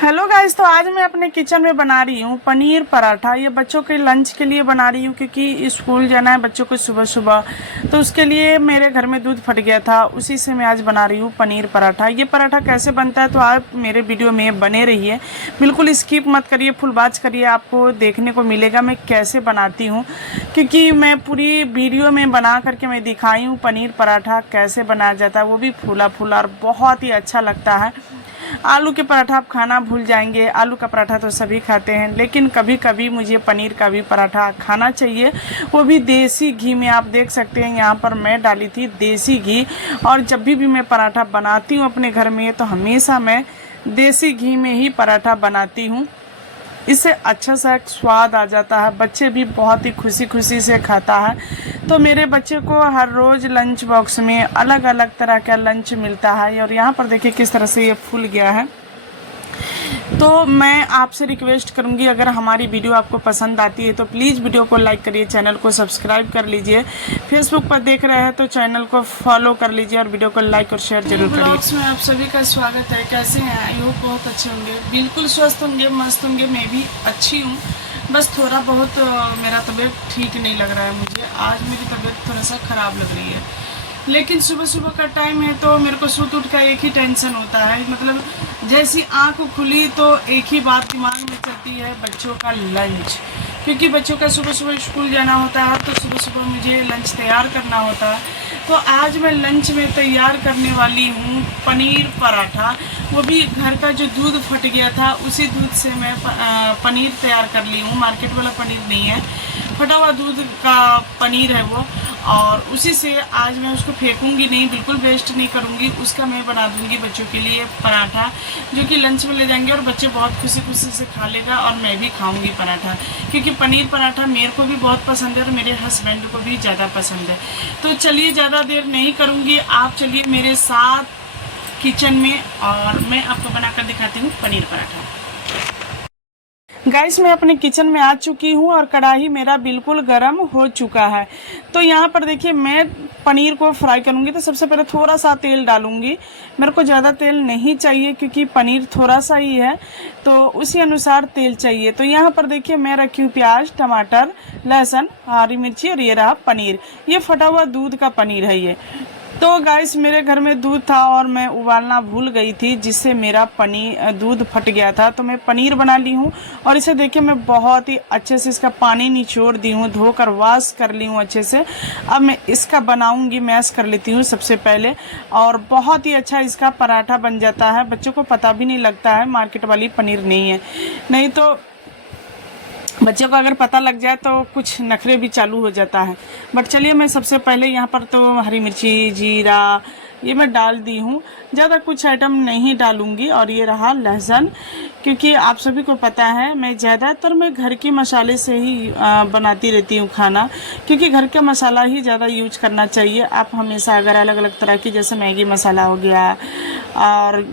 Hello guys, तो आज मैं अपने किचन में बना रही हूँ पनीर पराठा। ये बच्चों के लंच के लिए बना रही हूँ क्योंकि स्कूल जाना है बच्चों को सुबह सुबह। तो उसके लिए मेरे घर में दूध फट गया था, उसी से मैं आज बना रही हूँ पनीर पराठा। ये पराठा कैसे बनता है तो आप मेरे वीडियो में बने रहिए, बिल्कुल स्किप मत करिए, फुल वॉच करिए। आपको देखने को मिलेगा मैं कैसे बनाती हूँ, क्योंकि मैं पूरी वीडियो में बना करके मैं दिखाई हूँ पनीर पराठा कैसे बनाया जाता है, वो भी फूला फूला और बहुत ही अच्छा लगता है। आलू के पराठा आप खाना भूल जाएंगे। आलू का पराठा तो सभी खाते हैं, लेकिन कभी कभी मुझे पनीर का भी पराठा खाना चाहिए, वो भी देसी घी में। आप देख सकते हैं यहाँ पर मैं डाली थी देसी घी। और जब भी मैं पराठा बनाती हूँ अपने घर में तो हमेशा मैं देसी घी में ही पराठा बनाती हूँ। इससे अच्छा सा एक स्वाद आ जाता है, बच्चे भी बहुत ही खुशी खुशी से खाता है। तो मेरे बच्चे को हर रोज़ लंच बॉक्स में अलग अलग तरह का लंच मिलता है। और यहाँ पर देखिए किस तरह से ये फूल गया है। तो मैं आपसे रिक्वेस्ट करूंगी, अगर हमारी वीडियो आपको पसंद आती है तो प्लीज़ वीडियो को लाइक करिए, चैनल को सब्सक्राइब कर लीजिए। फेसबुक पर देख रहे हैं तो चैनल को फॉलो कर लीजिए और वीडियो को लाइक और शेयर जरूर करिए। ब्लॉग्स में आप सभी का स्वागत है। कैसे हैं? आई होप बहुत अच्छे होंगे, बिल्कुल स्वस्थ होंगे, मस्त होंगे। मैं भी अच्छी हूँ, बस थोड़ा बहुत मेरा तबीयत ठीक नहीं लग रहा है। मुझे आज मेरी तबीयत थोड़ा सा ख़राब लग रही है, लेकिन सुबह सुबह का टाइम है तो मेरे को सुत उठ का एक ही टेंशन होता है। मतलब जैसी आँख खुली तो एक ही बात दिमाग में चलती है, बच्चों का लंच। क्योंकि बच्चों का सुबह सुबह स्कूल जाना होता है तो सुबह सुबह मुझे लंच तैयार करना होता है। तो आज मैं लंच में तैयार करने वाली हूँ पनीर पराठा। वो भी घर का जो दूध फट गया था उसी दूध से मैं पनीर तैयार कर ली हूँ। मार्केट वाला पनीर नहीं है, फटा हुआ दूध का पनीर है वो। और उसी से आज मैं उसको फेंकूंगी नहीं, बिल्कुल वेस्ट नहीं करूंगी, उसका मैं बना दूंगी बच्चों के लिए पराठा, जो कि लंच में ले जाएंगे और बच्चे बहुत खुशी खुशी से खा लेगा। और मैं भी खाऊंगी पराठा, क्योंकि पनीर पराठा मेरे को भी बहुत पसंद है और मेरे हस्बैंड को भी ज़्यादा पसंद है। तो चलिए ज़्यादा देर नहीं करूँगी, आप चलिए मेरे साथ किचन में और मैं आपको बनाकर दिखाती हूँ पनीर पराठा। गाइस, मैं अपने किचन में आ चुकी हूँ और कढ़ाई मेरा बिल्कुल गर्म हो चुका है। तो यहाँ पर देखिए मैं पनीर को फ्राई करूँगी। तो सबसे पहले थोड़ा सा तेल डालूँगी, मेरे को ज़्यादा तेल नहीं चाहिए क्योंकि पनीर थोड़ा सा ही है, तो उसी अनुसार तेल चाहिए। तो यहाँ पर देखिए मैं रखी हूँ प्याज, टमाटर, लहसुन, हरी मिर्ची और ये रहा पनीर। ये फटा हुआ दूध का पनीर है ये। तो गाइस मेरे घर में दूध था और मैं उबालना भूल गई थी, जिससे मेरा दूध फट गया था। तो मैं पनीर बना ली हूँ और इसे देखिए मैं बहुत ही अच्छे से इसका पानी निचोड़ दी हूँ, धोकर वॉश कर ली हूँ अच्छे से। अब मैं इसका बनाऊँगी, मैश कर लेती हूँ सबसे पहले, और बहुत ही अच्छा इसका पराठा बन जाता है। बच्चों को पता भी नहीं लगता है मार्केट वाली पनीर नहीं है। नहीं तो बच्चों को अगर पता लग जाए तो कुछ नखरे भी चालू हो जाता है। बट चलिए मैं सबसे पहले यहाँ पर तो हरी मिर्ची, जीरा ये मैं डाल दी हूँ, ज़्यादा कुछ आइटम नहीं डालूँगी। और ये रहा लहसुन, क्योंकि आप सभी को पता है मैं ज़्यादातर मैं घर के मसाले से ही बनाती रहती हूँ खाना, क्योंकि घर का मसाला ही ज़्यादा यूज करना चाहिए। आप हमेशा अगर अलग अलग तरह की, जैसे मैगी मसाला हो गया और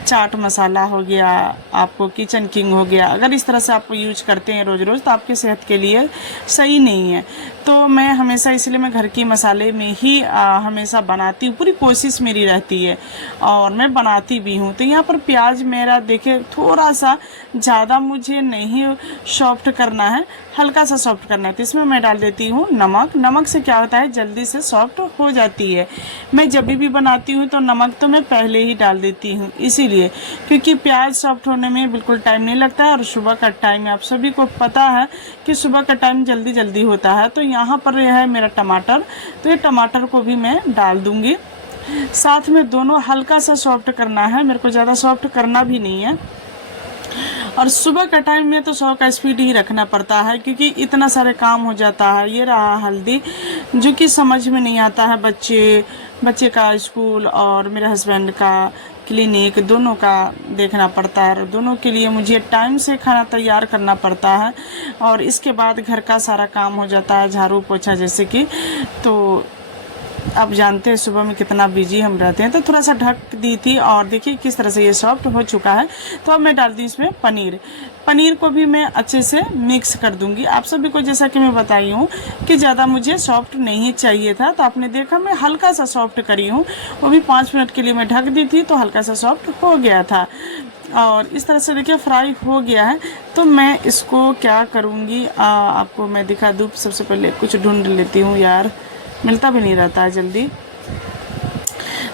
चाट मसाला हो गया, आपको किचन किंग हो गया, अगर इस तरह से आप यूज करते हैं रोज़ रोज़ तो आपकी सेहत के लिए सही नहीं है। तो मैं हमेशा इसलिए मैं घर के मसाले में ही हमेशा बनाती हूँ, पूरी कोशिश मेरी रहती है और मैं बनाती भी हूँ। तो यहाँ पर प्याज मेरा देखिए थोड़ा सा ज़्यादा मुझे नहीं सॉफ्ट करना है, हल्का सा सॉफ्ट करना है। तो इसमें मैं डाल देती हूँ नमक। नमक से क्या होता है, जल्दी से सॉफ्ट हो जाती है। मैं जब भी बनाती हूँ तो नमक तो मैं पहले ही डाल देती हूँ, इसीलिए क्योंकि प्याज सॉफ्ट होने में बिल्कुल टाइम नहीं लगता है। और सुबह का टाइम आप सभी को पता है कि सुबह का टाइम जल्दी जल्दी होता है। तो यहाँ पर यह है मेरा टमाटर, तो ये टमाटर को भी मैं डाल दूँगी। साथ में दोनों हल्का सा सॉफ्ट करना है, मेरे को ज़्यादा सॉफ्ट करना भी नहीं है। और सुबह का टाइम में तो 100 का स्पीड ही रखना पड़ता है, क्योंकि इतना सारे काम हो जाता है। ये रहा हल्दी, जो कि समझ में नहीं आता है, बच्चे का स्कूल और मेरे हस्बैंड का क्लिनिक दोनों का देखना पड़ता है। दोनों के लिए मुझे टाइम से खाना तैयार करना पड़ता है और इसके बाद घर का सारा काम हो जाता है, झाड़ू पोछा जैसे कि। तो आप जानते हैं सुबह में कितना बिजी हम रहते हैं। तो थोड़ा सा ढक दी थी और देखिए किस तरह से ये सॉफ्ट हो चुका है। तो अब मैं डाल दी इसमें पनीर को भी मैं अच्छे से मिक्स कर दूंगी। आप सभी को जैसा कि मैं बताई हूँ कि ज़्यादा मुझे सॉफ्ट नहीं चाहिए था, तो आपने देखा मैं हल्का सा सॉफ्ट करी हूँ, वो भी 5 मिनट के लिए मैं ढक दी थी तो हल्का सा सॉफ्ट हो गया था। और इस तरह से देखिए फ्राई हो गया है। तो मैं इसको क्या करूँगी, आपको मैं दिखा दूँ। सबसे पहले कुछ ढूंढ लेती हूँ यार, मिलता भी नहीं रहता है जल्दी।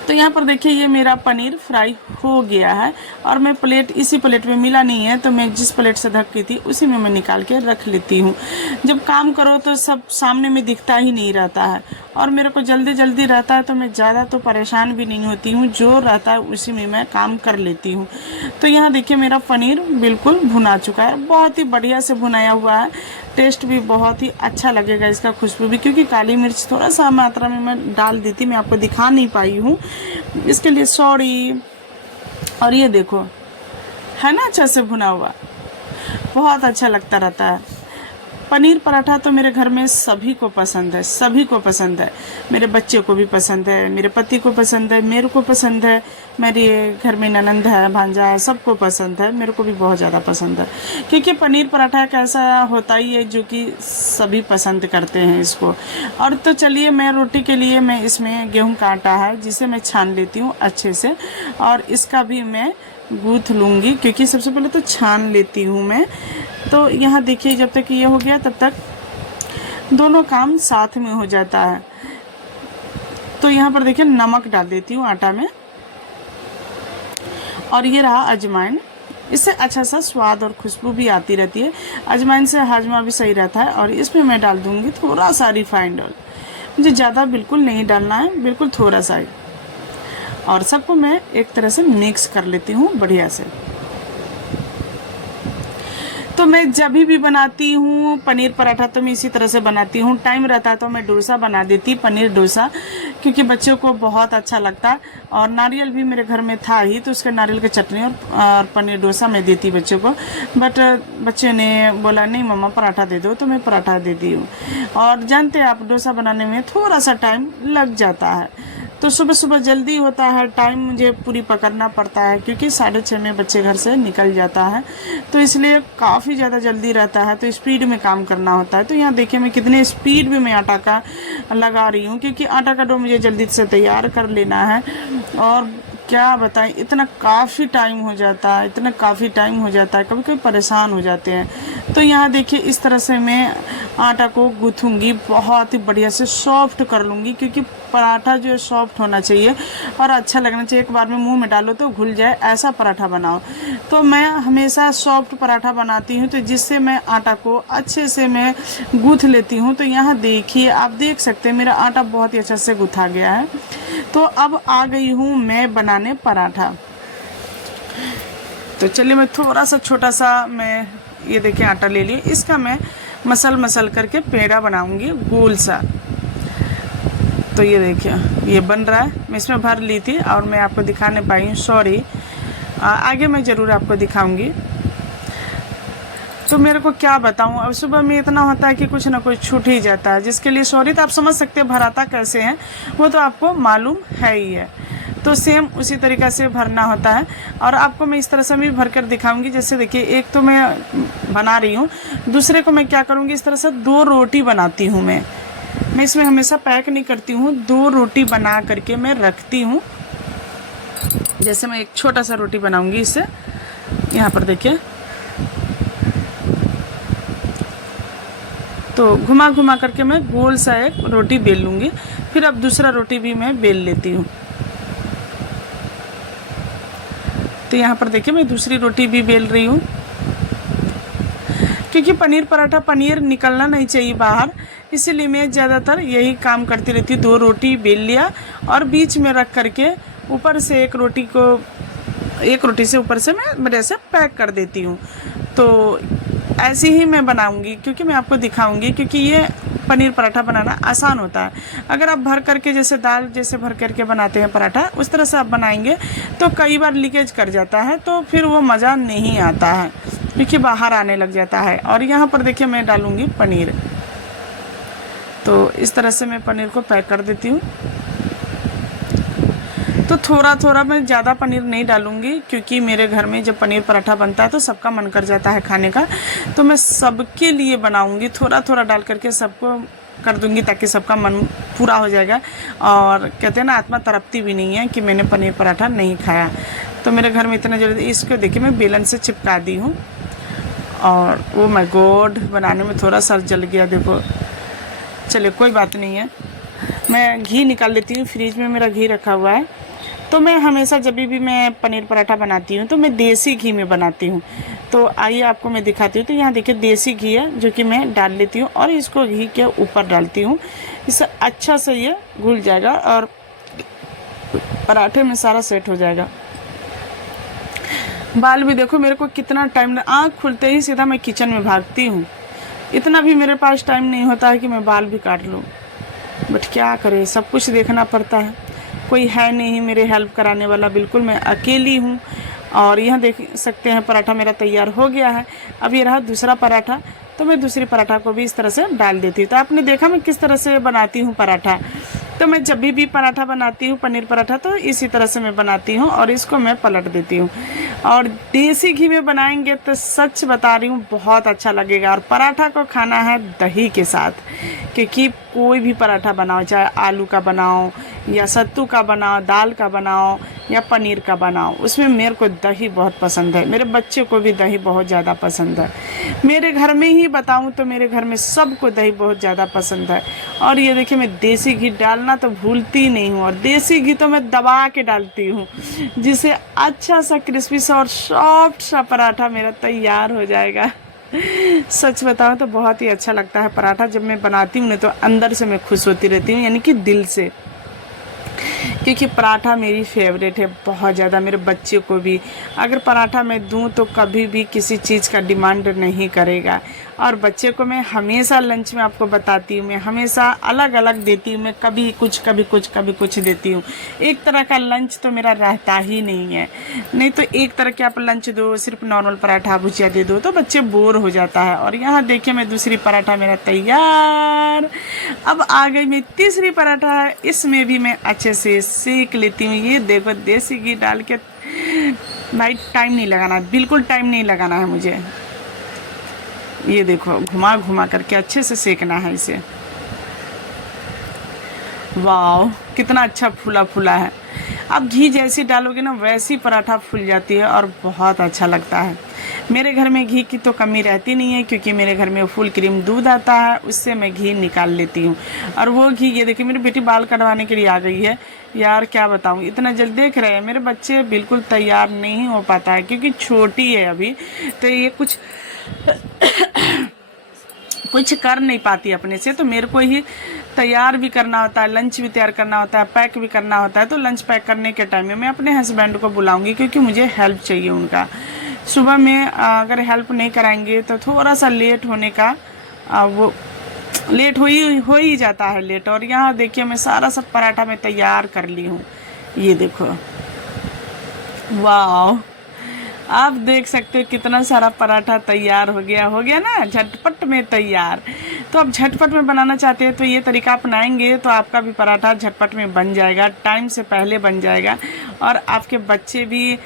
तो यहाँ पर देखिए ये मेरा पनीर फ्राई हो गया है और मैं प्लेट, इसी प्लेट में मिला नहीं है तो मैं जिस प्लेट से ढकी थी उसी में मैं निकाल के रख लेती हूँ। जब काम करो तो सब सामने में दिखता ही नहीं रहता है और मेरे को जल्दी जल्दी रहता है तो मैं ज़्यादा तो परेशान भी नहीं होती हूँ, जो रहता है उसी में मैं काम कर लेती हूँ। तो यहाँ देखिए मेरा पनीर बिल्कुल भुना चुका है, बहुत ही बढ़िया से भुनाया हुआ है। टेस्ट भी बहुत ही अच्छा लगेगा इसका, खुशबू भी, क्योंकि काली मिर्च थोड़ा सा मात्रा में मैं डाल दी थी, मैं आपको दिखा नहीं पाई हूँ, इसके लिए सॉरी। और ये देखो है ना अच्छा से भुना हुआ, बहुत अच्छा लगता रहता है। पनीर पराठा तो मेरे घर में सभी को पसंद है, सभी को पसंद है। मेरे बच्चे को भी पसंद है, मेरे पति को पसंद है, मेरे को पसंद है, मेरे घर में ननंद है, भांजा है, सबको पसंद है, मेरे को भी बहुत ज़्यादा पसंद है। क्योंकि पनीर पराठा एक ऐसा होता ही है जो कि सभी पसंद करते हैं इसको। और तो चलिए मैं रोटी के लिए मैं इसमें गेहूँ का आटा है जिसे मैं छान लेती हूँ अच्छे से, और इसका भी मैं गूँथ लूँगी, क्योंकि सबसे पहले तो छान लेती हूँ मैं। तो यहाँ देखिए जब तक ये हो गया तब तक दोनों काम साथ में हो जाता है। तो यहाँ पर देखिए नमक डाल देती हूँ आटा में, और ये रहा अजवाइन, इससे अच्छा सा स्वाद और खुशबू भी आती रहती है। अजवाइन से हाजमा भी सही रहता है। और इसमें मैं डाल दूँगी थोड़ा सा रिफाइंड ऑयल, मुझे ज़्यादा बिल्कुल नहीं डालना है, बिल्कुल थोड़ा सा ही। और सबको मैं एक तरह से मिक्स कर लेती हूँ बढ़िया से। तो मैं जब भी बनाती हूँ पनीर पराठा तो मैं इसी तरह से बनाती हूँ। टाइम रहता है तो मैं डोसा बना देती, पनीर डोसा, क्योंकि बच्चों को बहुत अच्छा लगता है। और नारियल भी मेरे घर में था ही, तो उसके नारियल की चटनी और पनीर डोसा मैं देती बच्चों को। बट बच्चे ने बोला नहीं मम्मा पराठा दे दो, तो मैं पराठा दे दी हूँ। और जानते हैं आप डोसा बनाने में थोड़ा सा टाइम लग जाता है, तो सुबह सुबह जल्दी होता है, टाइम मुझे पूरी पकड़ना पड़ता है, क्योंकि 6:30 में बच्चे घर से निकल जाता है, तो इसलिए काफ़ी ज़्यादा जल्दी रहता है, तो स्पीड में काम करना होता है। तो यहाँ देखिए मैं कितने स्पीड में मैं आटा का लगा रही हूँ, क्योंकि आटा का डो मुझे जल्दी से तैयार कर लेना है। और क्या बताएं, इतना काफ़ी टाइम हो जाता है, इतना काफ़ी टाइम हो जाता है, कभी कभी परेशान हो जाते हैं। तो यहाँ देखिए इस तरह से मैं आटा को गूँथूँगी, बहुत ही बढ़िया से सॉफ्ट कर लूँगी, क्योंकि पराठा जो है सॉफ्ट होना चाहिए और अच्छा लगना चाहिए। एक बार में मुंह में डालो तो घुल जाए, ऐसा पराठा बनाओ। तो मैं हमेशा सॉफ्ट पराठा बनाती हूँ, तो जिससे मैं आटा को अच्छे से मैं गूँथ लेती हूँ। तो यहाँ देखिए आप देख सकते हैं मेरा आटा बहुत ही अच्छा से गूँथा गया है। तो अब आ गई हूँ मैं बनाने पराठा। तो चलिए मैं थोड़ा सा छोटा सा मैं ये देखिए आटा ले लिया, इसका मैं मसल करके पेड़ा बनाऊंगी गोल सा। तो ये देखिए ये बन रहा है, मैं इसमें भर ली थी और मैं आपको दिखा नहीं पाई हूँ, सॉरी। आगे मैं ज़रूर आपको दिखाऊंगी। तो मेरे को क्या बताऊं, अब सुबह में इतना होता है कि कुछ ना कुछ छूट ही जाता है, जिसके लिए सॉरी। तो आप समझ सकते हैं भराता कैसे हैं, वो तो आपको मालूम है ही है। तो सेम उसी तरीक़ा से भरना होता है, और आपको मैं इस तरह से भी भर कर दिखाऊंगी। जैसे देखिए एक तो मैं बना रही हूँ, दूसरे को मैं क्या करूँगी, इस तरह से 2 रोटी बनाती हूँ मैं इसमें हमेशा पैक नहीं करती हूँ, 2 रोटी बना करके मैं रखती हूँ। जैसे मैं एक छोटा सा रोटी बनाऊंगी इससे, यहाँ पर देखिए, तो घुमा घुमा करके मैं गोल सा एक रोटी बेल लूँगी। फिर अब दूसरा रोटी भी मैं बेल लेती हूँ। तो यहाँ पर देखिए मैं दूसरी रोटी भी बेल रही हूँ, क्योंकि पनीर पराठा पनीर निकलना नहीं चाहिए बाहर, इसीलिए मैं ज़्यादातर यही काम करती रहती हूँ। 2 रोटी बेल लिया और बीच में रख करके ऊपर से एक रोटी से ऊपर से मैं मेरे से पैक कर देती हूँ। तो ऐसे ही मैं बनाऊंगी, क्योंकि मैं आपको दिखाऊंगी, क्योंकि ये पनीर पराठा बनाना आसान होता है। अगर आप भर करके जैसे दाल जैसे भर करके बनाते हैं पराठा, उस तरह से आप बनाएंगे तो कई बार लीकेज कर जाता है, तो फिर वो मज़ा नहीं आता है, क्योंकि बाहर आने लग जाता है। और यहाँ पर देखिए मैं डालूँगी पनीर, तो इस तरह से मैं पनीर को पैक कर देती हूँ। तो थोड़ा थोड़ा मैं ज़्यादा पनीर नहीं डालूँगी, क्योंकि मेरे घर में जब पनीर पराठा बनता है तो सबका मन कर जाता है खाने का, तो मैं सबके लिए बनाऊँगी, थोड़ा थोड़ा डाल करके सबको कर दूंगी ताकि सबका मन पूरा हो जाएगा। और कहते हैं ना, आत्मा तड़पती भी नहीं है कि मैंने पनीर पराठा नहीं खाया। तो मेरे घर में इतना जल्दी, इसको देखिए मैं बेलन से चिपका दी हूँ। और वो माय गॉड, बनाने में थोड़ा सा जल गया देखो। चलिए कोई बात नहीं है। मैं घी निकाल लेती हूँ, फ्रिज में मेरा घी रखा हुआ है। तो मैं हमेशा जब भी मैं पनीर पराठा बनाती हूँ तो मैं देसी घी में बनाती हूँ। तो आइए आपको मैं दिखाती हूँ। तो यहाँ देखिए देसी घी है जो कि मैं डाल लेती हूँ और इसको घी के ऊपर डालती हूँ। इससे अच्छा से ये घुल जाएगा और पराठे में सारा सेट हो जाएगा। बाल भी देखो मेरे को कितना टाइम, आँख खुलते ही सीधा मैं किचन में भागती हूँ। इतना भी मेरे पास टाइम नहीं होता है कि मैं बाल भी काट लूँ, बट क्या करें, सब कुछ देखना पड़ता है। कोई है नहीं मेरे हेल्प कराने वाला, बिल्कुल मैं अकेली हूँ। और यहाँ देख सकते हैं पराठा मेरा तैयार हो गया है। अब ये रहा दूसरा पराठा, तो मैं दूसरी पराठा को भी इस तरह से डाल देती हूँ। तो आपने देखा मैं किस तरह से बनाती हूँ पराठा। तो मैं जब भी पराठा बनाती हूँ, पनीर पराठा, तो इसी तरह से मैं बनाती हूँ और इसको मैं पलट देती हूँ। और देसी घी में बनाएंगे तो सच बता रही हूँ बहुत अच्छा लगेगा। और पराठा को खाना है दही के साथ, क्योंकि कोई भी पराठा बनाओ, चाहे आलू का बनाओ या सत्तू का बनाओ, दाल का बनाओ या पनीर का बनाओ, उसमें मेरे को दही बहुत पसंद है। मेरे बच्चे को भी दही बहुत ज़्यादा पसंद है। मेरे घर में ही बताऊं तो मेरे घर में सबको दही बहुत ज़्यादा पसंद है। और ये देखिए मैं देसी घी डालना तो भूलती नहीं हूँ, और देसी घी तो मैं दबा के डालती हूँ, जिससे अच्छा सा क्रिस्पी सा और सॉफ्ट सा पराठा मेरा तैयार हो जाएगा। सच बताऊं तो बहुत ही अच्छा लगता है पराठा। जब मैं बनाती हूँ ना तो अंदर से मैं खुश होती रहती हूँ, यानी कि दिल से, क्योंकि पराठा मेरी फेवरेट है बहुत ज़्यादा। मेरे बच्चे को भी अगर पराठा मैं दूं तो कभी भी किसी चीज़ का डिमांड नहीं करेगा। और बच्चे को मैं हमेशा लंच में, आपको बताती हूँ, मैं हमेशा अलग अलग देती हूँ। मैं कभी कुछ कभी कुछ कभी कुछ देती हूँ। एक तरह का लंच तो मेरा रहता ही नहीं है। नहीं तो एक तरह के आप लंच दो, सिर्फ नॉर्मल पराठा भुजिया दे दो तो बच्चे बोर हो जाता है। और यहाँ देखिए मैं दूसरी पराठा मेरा तैयार। अब आ गई मैं तीसरी पराठा, इसमें भी मैं अच्छे से सेक लेती हूँ। ये देखो देसी घी डाल के, भाई टाइम नहीं लगाना, बिल्कुल टाइम नहीं लगाना है मुझे। ये देखो घुमा घुमा करके अच्छे से सेकना है इसे। वाह कितना अच्छा फूला फूला है। अब घी जैसी डालोगे ना वैसी पराठा फूल जाती है और बहुत अच्छा लगता है। मेरे घर में घी की तो कमी रहती नहीं है, क्योंकि मेरे घर में फुल क्रीम दूध आता है, उससे मैं घी निकाल लेती हूँ। और वो घी, ये देखिए मेरी बेटी बाल कटवाने के लिए आ गई है। यार क्या बताऊँ, इतना जल्दी देख रहे हैं मेरे बच्चे, बिल्कुल तैयार नहीं हो पाता है क्योंकि छोटी है अभी, तो ये कुछ कर नहीं पाती अपने से। तो मेरे को ही तैयार भी करना होता है, लंच भी तैयार करना होता है, पैक भी करना होता है। तो लंच पैक करने के टाइम में मैं अपने हस्बैंड को बुलाऊंगी, क्योंकि मुझे हेल्प चाहिए उनका। सुबह में अगर हेल्प नहीं कराएंगे तो थोड़ा सा लेट होने का, वो लेट हो ही जाता है लेट। और यहाँ देखिए मैं सारा सब पराठा मैं तैयार कर ली हूँ। ये देखो, वाह, आप देख सकते हो कितना सारा पराठा तैयार हो गया ना, झटपट में तैयार। तो आप झटपट में बनाना चाहते हैं तो ये तरीका अपनाएंगे तो आपका भी पराठा झटपट में बन जाएगा, टाइम से पहले बन जाएगा। और आपके बच्चे भी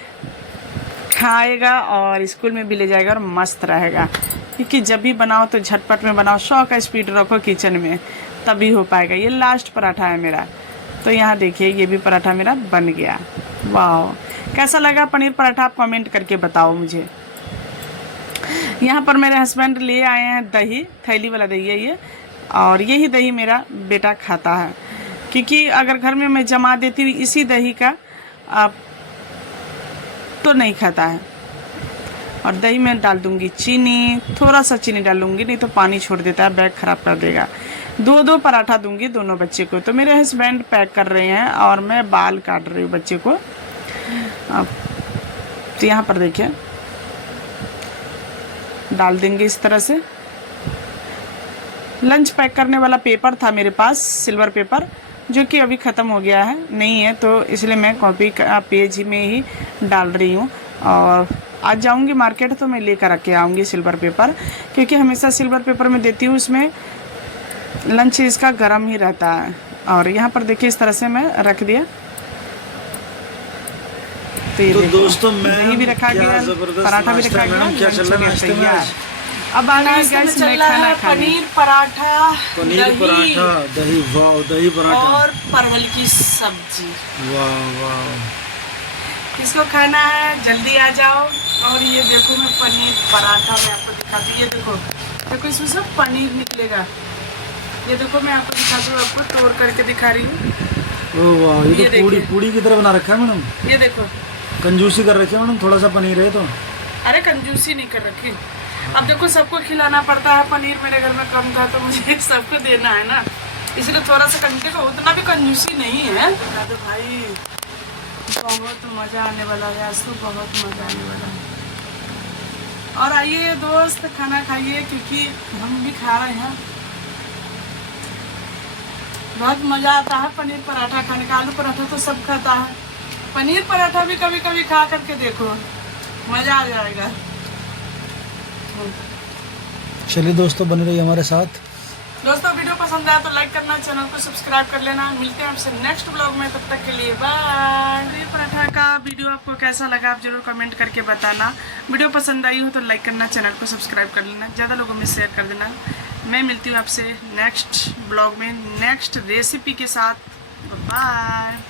खाएगा और स्कूल में भी ले जाएगा और मस्त रहेगा। क्योंकि जब भी बनाओ तो झटपट में बनाओ, 100 का स्पीड रखो किचन में, तभी हो पाएगा। ये लास्ट पराठा है मेरा। तो यहाँ देखिए ये भी पराठा मेरा बन गया। वाह, कैसा लगा पनीर पराठा आप कमेंट करके बताओ मुझे। यहाँ पर मेरे हस्बैंड ले आए हैं दही, थैली वाला दही है ये, और यही दही मेरा बेटा खाता है। क्योंकि अगर घर में मैं जमा देती हूँ इसी दही का तो नहीं खाता है। और दही में डाल दूंगी चीनी, थोड़ा सा चीनी डालूंगी, नहीं तो पानी छोड़ देता है, बैग खराब कर देगा। 2 पराठा दूंगी दोनों बच्चे को। तो मेरे हस्बैंड पैक कर रहे हैं और मैं बाल काट रही हूँ बच्चे को। तो यहाँ पर देखिए डाल देंगे इस तरह से। लंच पैक करने वाला पेपर था मेरे पास, सिल्वर पेपर, जो कि अभी ख़त्म हो गया है, नहीं है, तो इसलिए मैं कॉपी का पेज में ही डाल रही हूँ। और आज जाऊँगी मार्केट तो मैं लेकर के आऊँगी सिल्वर पेपर, क्योंकि हमेशा सिल्वर पेपर में देती हूँ, उसमें लंच इसका गर्म ही रहता है। और यहाँ पर देखिए इस तरह से मैं रख दिया। तो दोस्तों मैं भी रखा गया, पराठा भी रखा गया, क्या चल रहा है नाश्ते में? अब आ गई नाश्ते में गैस चल में रहा खाना है खाने। पनीर पराठा, पनीर दही पराठा, दही, वाह, दही पराठा, और परवल की सब्जी। वाह वाह। किसको खाना है जल्दी आ जाओ। और ये देखो मैं पनीर पराठा मैं आपको दिखाती हूँ। ये देखो देखो इसमें से पनीर निकलेगा। ये देखो मैं आपको दिखाती हूँ, आपको तोड़ करके दिखा रही हूँ। ओ वाह, ये ये तो पूड़ी देखिए। पूड़ी की तरह बना रखा है मैडम। ये देखो, कंजूसी कर रखी है मैडम, थोड़ा सा पनीर है तो। अरे कंजूसी नहीं कर रखी। अब देखो सबको खिलाना पड़ता है, पनीर मेरे घर में कम था तो मुझे सबको देना है ना, इसलिए थोड़ा सा कंजूसी को, उतना भी कंजूसी नहीं है। तो भाई बहुत मज़ा आने वाला है आज तो, बहुत मज़ा आने वाला है। और आइए दोस्त खाना खाइए, क्योंकि हम भी खा रहे हैं। बहुत मज़ा आता है पनीर पराठा खाने का। आलू पराठा तो सब खाता है, पनीर पराठा भी कभी कभी खा करके देखो, मज़ा आ जाएगा। चलिए दोस्तों, बने रहिए हमारे साथ। दोस्तों वीडियो पसंद आया तो लाइक करना, चैनल को सब्सक्राइब कर लेना। मिलते हैं आपसे नेक्स्ट ब्लॉग में, तब तक के लिए बाय। पनीर पराठा का वीडियो आपको कैसा लगा आप जरूर कमेंट करके बताना। वीडियो पसंद आई हो तो लाइक करना, चैनल को सब्सक्राइब कर लेना, ज़्यादा लोगों में शेयर कर देना। मैं मिलती हूँ आपसे नेक्स्ट ब्लॉग में नेक्स्ट रेसिपी के साथ। बाय।